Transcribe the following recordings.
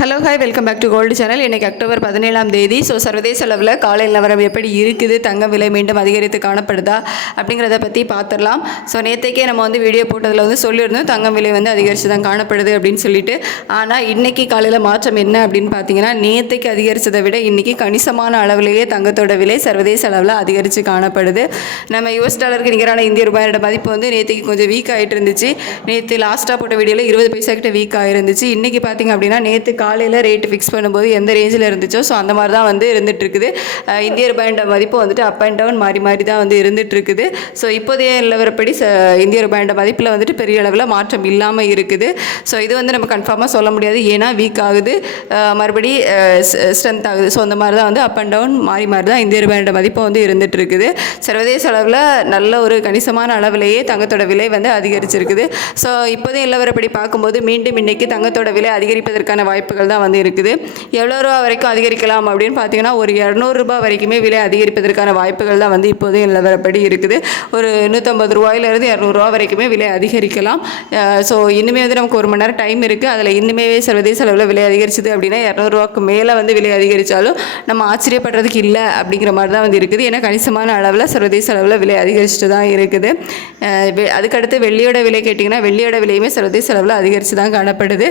Hello hi welcome back to gold channel. இன்றைக்கி October 17ஆம் தேதி. சர்வதேச அளவில் காலை நிலவரம் எப்படி இருக்குது, தங்க விலை மீண்டும் அதிகரித்து காணப்படுதா அப்படிங்கிறத பற்றி பார்த்துடலாம். நேற்றுக்கே நம்ம வீடியோ போட்டதில் சொல்லியிருந்தோம் தங்கம் விலை அதிகரித்து தான் காணப்படுது அப்படின்னு சொல்லிட்டு. ஆனால் இன்றைக்கி காலையில் மாற்றம் என்ன அப்படின்னு பார்த்தீங்கன்னா, நேற்றுக்கு அதிகரித்ததை விட இன்றைக்கி கணிசமான அளவிலேயே தங்கத்தோட விலை சர்வதேச அளவில் அதிகரித்து காணப்படுது. நம்ம US டாலருக்கு நிகரான இந்திய ரூபாயோட மதிப்பு நேற்றுக்கு கொஞ்சம் வீக் ஆகிட்டு இருந்துச்சு. நேற்று லாஸ்ட்டாக போட்ட வீடியோவில் 20 பைசா கிட்ட வீக் ஆகிருந்துச்சு. இன்றைக்கி பார்த்திங்க அப்படின்னா நேற்று காலையில் ரேட்டு ஃபிக்ஸ் பண்ணும்போது எந்த ரேஞ்சில் இருந்துச்சோ அந்த மாதிரி தான் இருந்துகிட்ருக்குது. இந்திய ரூபாயோட மதிப்பு அப் அண்ட் டவுன் மாறி மாறி தான் இருந்துகிட்ருக்குது. இப்போதைய நிலவரப்படி இந்திய ரூபாயோட மதிப்பில் பெரிய அளவில் மாற்றம் இல்லாமல் இருக்குது. இது நம்ம கன்ஃபார்மாக சொல்ல முடியாது, ஏன்னா வீக் ஆகுது, மறுபடி ஸ்ட்ரென்த் ஆகுது. அந்த மாதிரி தான் அப் அண்ட் டவுன் மாறி மாறி தான் இந்திய ரூபாயோட மதிப்பு இருந்துகிட்ருக்குது. சர்வதேச அளவில் நல்ல ஒரு கணிசமான அளவிலேயே தங்கத்தோட விலை அதிகரிச்சிருக்குது. இப்போதைய நிலவரப்படி பார்க்கும்போது மீண்டும் இன்றைக்கி தங்கத்தோட விலை அதிகரிப்பதற்கான வாய்ப்புகள் தான் இருக்குது. எவ்வளோ ரூபா வரைக்கும் அதிகரிக்கலாம் அப்படின்னு பார்த்தீங்கன்னா, ஒரு 200 ரூபாய் வரைக்குமே விலை அதிகரிப்பதற்கான வாய்ப்புகள் தான் இப்போதைய நிலவரப்படி இருக்குது. ஒரு 150 ரூபாயிலிருந்து 200 ரூபா வரைக்குமே விலை அதிகரிக்கலாம். இன்னுமே நமக்கு 1 மணி நேரம் டைம் இருக்குது. அதில் இன்னுமே சர்வதேச அளவில் விலை அதிகரிச்சுது அப்படின்னா 200 ரூபாய்க்கு மேலே விலை அதிகரித்தாலும் நம்ம ஆச்சரியப்படுறதுக்கு இல்லை அப்படிங்கிற மாதிரி தான் இருக்குது. ஏன்னா கணிசமான அளவில் சர்வதேச அளவில் விலை அதிகரிச்சுட்டு தான் இருக்குது. அதுக்கடுத்து வெள்ளியோட விலை கேட்டிங்கன்னா, வெள்ளியோட விலையுமே சர்வதேச அளவில் அதிகரித்து தான் காணப்படுது.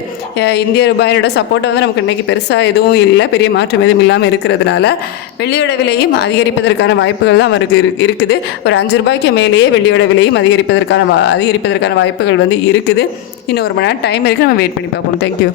இந்திய ரூபாயோட சப்போர்ட்டை நமக்கு இன்றைக்கி பெருசாக எதுவும் இல்லை, பெரிய மாற்றம் எதுவும் இல்லாமல் இருக்கிறதுனால வெள்ளியோட விலையும் அதிகரிப்பதற்கான வாய்ப்புகள் தான் இருக்குது. ஒரு 5 ரூபாய்க்கு மேலேயே வெள்ளியோட விலையும் அதிகரிப்பதற்கான வாய்ப்புகள் இருக்குது. இன்னும் 1 மணி நேரம் டைம் இருக்குது, நம்ம வெயிட் பண்ணி பார்ப்போம். தேங்க்யூ.